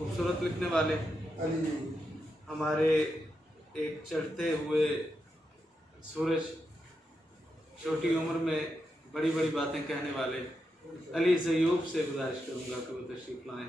खूबसूरत लिखने वाले, हमारे एक चढ़ते हुए सूरज, छोटी उम्र में बड़ी बड़ी बातें कहने वाले अली ज़यूब से गुजारिश करूँगा कि वो तशरीफ़ लाएँ